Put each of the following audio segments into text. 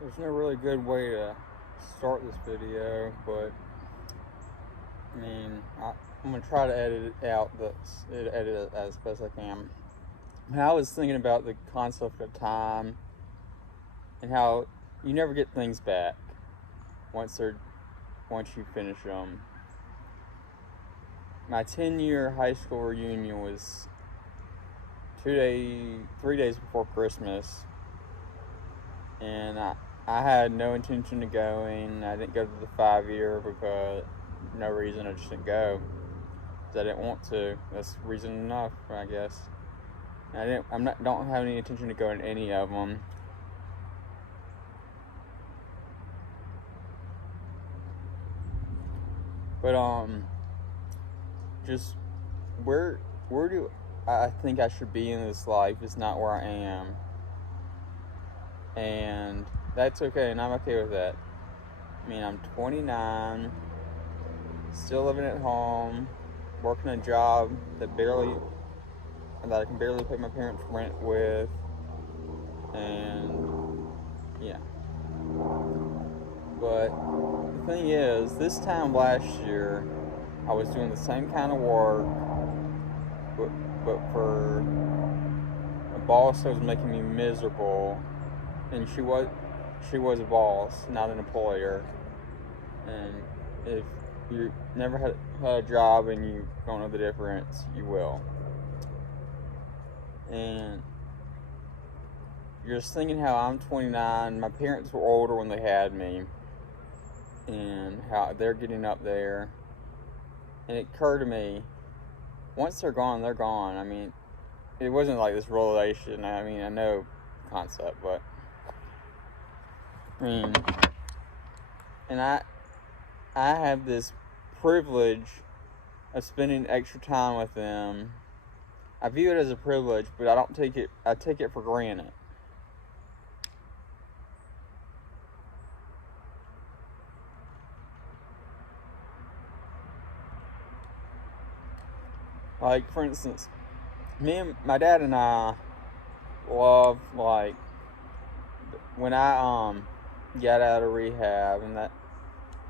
There's no really good way to start this video, but I mean, I'm gonna try to edit it as best I can. I was thinking about the concept of time and how you never get things back once you finish them. My 10-year high school reunion was 3 days before Christmas, and I had no intention of going. I didn't go to the 5-year because no reason. I just didn't go because I didn't want to. That's reason enough, I guess. Don't have any intention to go in any of them. But just where do I think I should be in this life is not where I am, and that's okay, and I'm okay with that. I mean, I'm 29, still living at home, working a job that I can barely pay my parents' rent with, and yeah. But the thing is, this time last year, I was doing the same kind of work, but for a boss that was making me miserable, and she was a boss, not an employer. And if you never had a job and you don't know the difference, you will. And you're just thinking how I'm 29, my parents were older when they had me, and how they're getting up there. And it occurred to me, once they're gone, they're gone. I mean, it wasn't like this relation. I mean, I know concept, but I mean, and I have this privilege of spending extra time with them. I view it as a privilege, but I take it for granted. Like, for instance, my dad and I love, like, when I got out of rehab, and that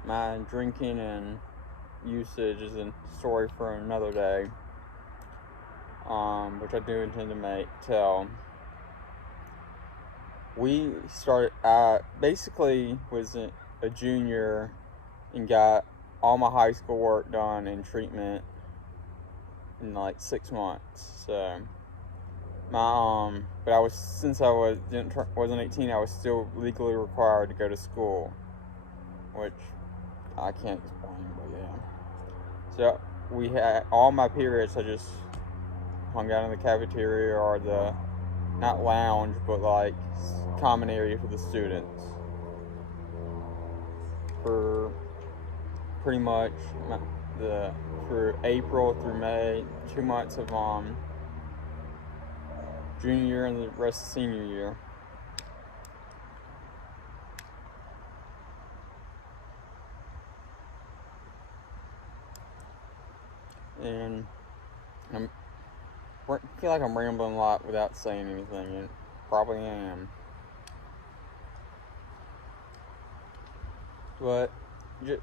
my drinking and usage is a story for another day, which I do intend to tell. We started, basically was a junior and got all my high school work done and treatment in like 6 months. So but since I wasn't 18, I was still legally required to go to school, which I can't explain, but yeah. So we had all my periods. I just hung out in the cafeteria or the not lounge, but like common area for the students for pretty much for April through May, 2 months of junior year and the rest of senior year. And I feel like I'm rambling a lot without saying anything, and probably am. But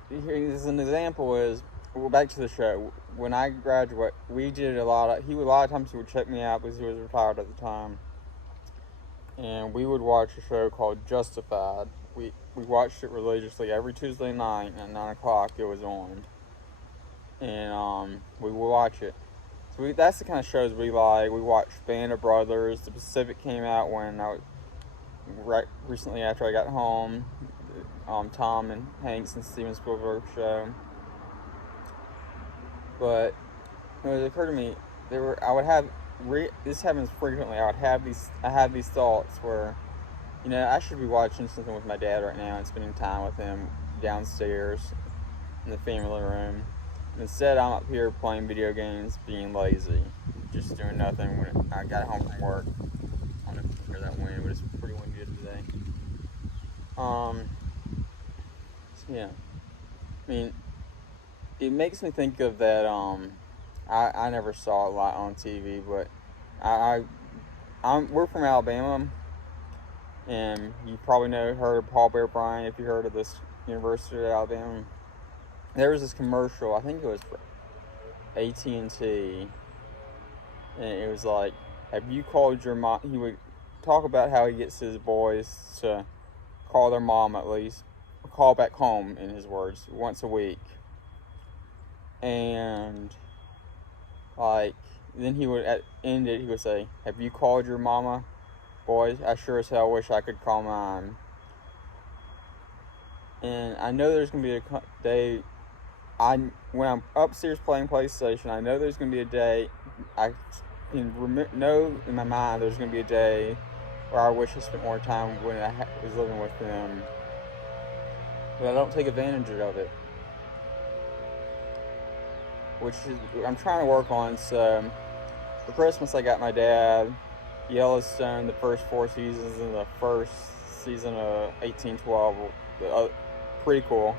here's an example is, well, back to the show. When I graduated, we did a lot of times he would check me out because he was retired at the time. And we would watch a show called Justified. We watched it religiously every Tuesday night at 9 o'clock. It was on. And we would watch it. So that's the kind of shows we like. We watched Band of Brothers. The Pacific came out when recently after I got home. Tom and Hanks and Steven Spielberg show. But it would occur to me, this happens frequently. I have these thoughts where, I should be watching something with my dad right now and spending time with him downstairs in the family room. And instead, I'm up here playing video games, being lazy, just doing nothing when I got home from work. I don't know if you can hear that wind, but it's pretty windy today. Yeah. I mean, it makes me think of that, I never saw a lot on TV, but we're from Alabama, And you probably heard of Paul Bear Bryant if you heard of this University of Alabama. There was this commercial, I think it was for AT&T, and it was like, have you called your mom? He would talk about how he gets his boys to call their mom at least, call back home, in his words, once a week. And like, then he would end it, he would say, have you called your mama? Boys, I sure as hell wish I could call mine. And I know there's going to be a day, when I'm upstairs playing PlayStation, I know there's going to be a day, I can know in my mind there's going to be a day where I wish I spent more time when I was living with them. But I don't take advantage of it. Which is, I'm trying to work on. So for Christmas I got my dad Yellowstone, the first 4 seasons, and the first season of 1812. Pretty cool.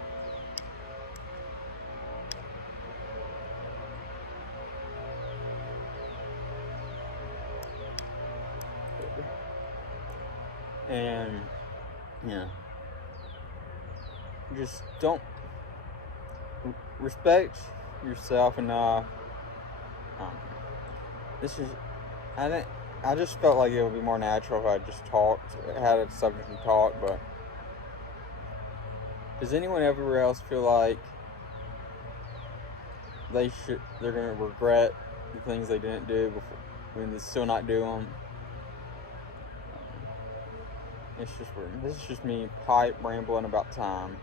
And yeah, just don't respect yourself enough. This is, I just felt like it would be more natural if I just had a subject to talk. But does anyone ever else feel like they're gonna regret the things they didn't do before when they still not do them? It's just weird. This is just me rambling about time.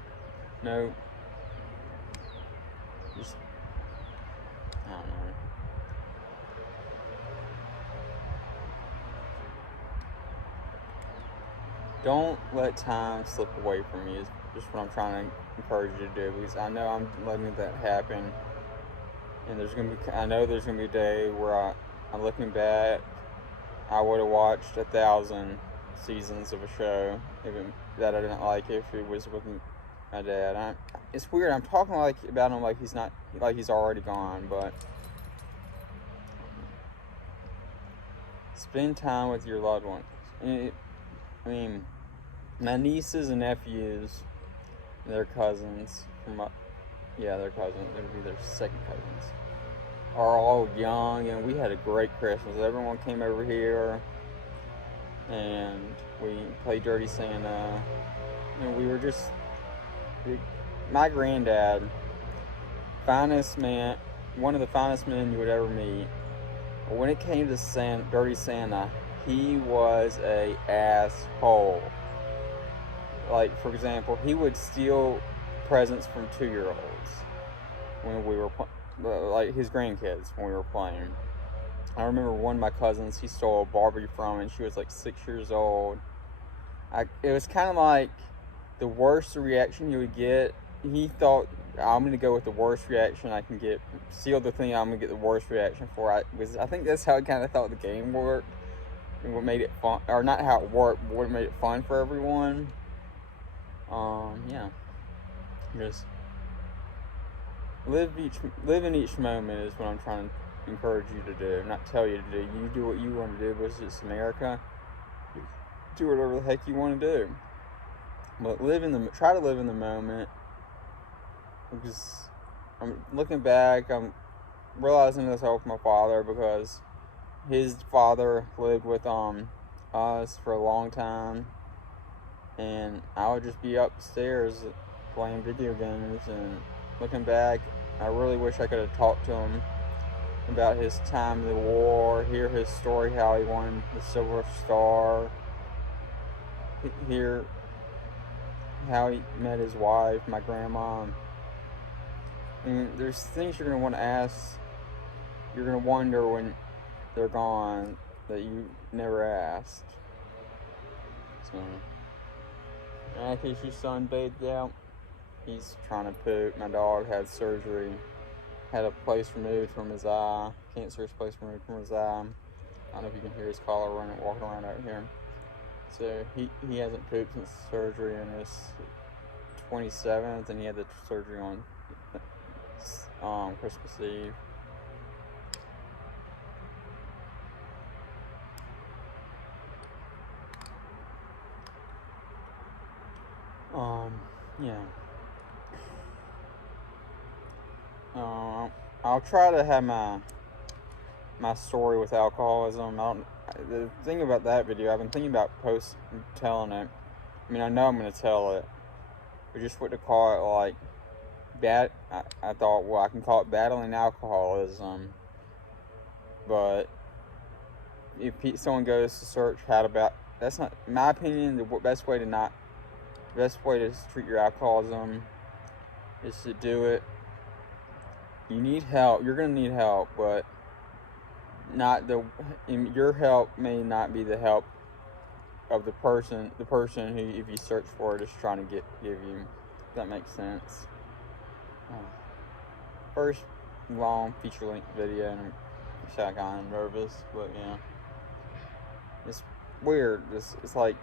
No, just, I don't know. Don't let time slip away from you is just what I'm trying to encourage you to do, because I know I'm letting that happen. And I know there's gonna be a day where I'm looking back, I would have watched 1,000 seasons of a show that I didn't like if it was with my dad. It's weird. I'm talking about him like he's already gone, but spend time with your loved ones. My nieces and nephews, their cousins their cousins. It would be their second cousins. Are all young, and we had a great Christmas. Everyone came over here, and we played Dirty Santa. And we were just, my granddad, finest man, one of the finest men you would ever meet. But when it came to Dirty Santa, he was a asshole. Like, for example, he would steal presents from 2-year-olds when we were like his grandkids when we were playing. I remember one of my cousins, he stole a Barbie from, and she was like 6 years old. It was kind of like the worst reaction you would get. He thought, I'm going to go with the worst reaction I can get. Steal the thing I'm going to get the worst reaction for. I think that's how I kind of thought the game worked. And what made it fun, or not how it worked, but what made it fun for everyone. Yeah. Just live in each moment is what I'm trying to encourage you to do. Not tell you to do. You do what you want to do, but it's America. Do whatever the heck you want to do. But try to live in the moment. Because I'm looking back, I'm realizing this helped my father, because his father lived with us for a long time, and I would just be upstairs playing video games. And looking back, I really wish I could have talked to him about his time in the war, hear his story, how he won the Silver Star, hear how he met his wife, my grandma. And there's things you're going to want to ask, you're going to wonder when they're gone, that you never asked. So, Matthew's son bathed out. He's trying to poop. My dog had surgery, had a place removed from his eye, cancerous place removed from his eye. I don't know if you can hear his collar walking around out here. So he hasn't pooped since surgery, and his 27th, and he had the surgery on Christmas Eve. Yeah. I'll try to have my story with alcoholism. The thing about that video, I've been thinking about telling it. I mean, I know I'm going to tell it. We just want to call it like I thought, well, I can call it battling alcoholism. But if someone goes to search that's not, in my opinion, the best way to treat your alcoholism is to do it. You need help. You're going to need help, but your help may not be the help of the person who, if you search for it, is trying to give you. If that makes sense. First long feature-length video, and I'm kind of nervous, but yeah, it's weird. It's like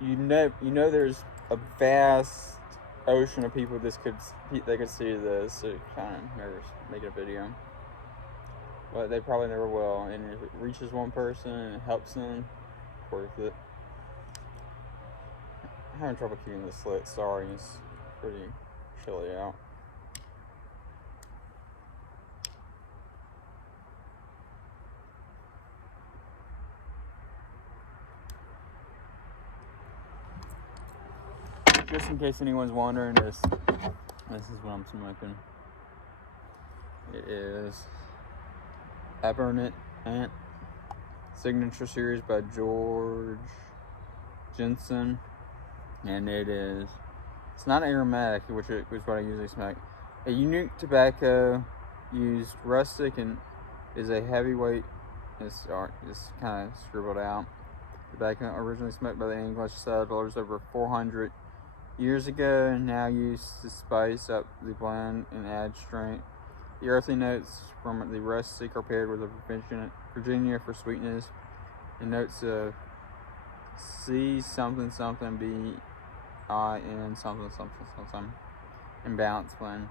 you know there's a vast ocean of people they could see this, so kind of nervous making a video, but they probably never will. And if it reaches one person and it helps them, worth it. I'm having trouble keeping this lit. Sorry, it's pretty chilly out. Just in case anyone's wondering, this is what I'm smoking. It is Peppermint Ant Signature Series by George Jensen, and it's not aromatic, which is what I usually smoke. A unique tobacco used rustic and is a heavyweight. It's kind of scribbled out. Tobacco originally smoked by the English settlers over 400 years ago, and now used to spice up the blend and add strength. The earthy notes from the rustic are paired with a Virginia for sweetness, and notes of C something something B I N something something something and balance blend.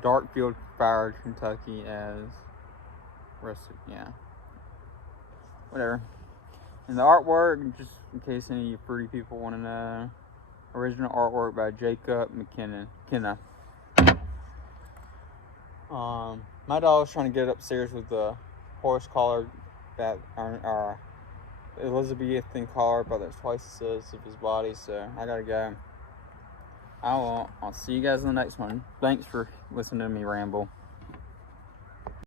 Dark field fired Kentucky as rustic, yeah. Whatever. And the artwork, just in case any of you pretty people want to know, original artwork by Jacob McKenna. My dog's trying to get upstairs with the horse collar that are Elizabethan collar, about that's twice the size of his body, so I gotta go. I'll see you guys in the next one. Thanks for listening to me ramble.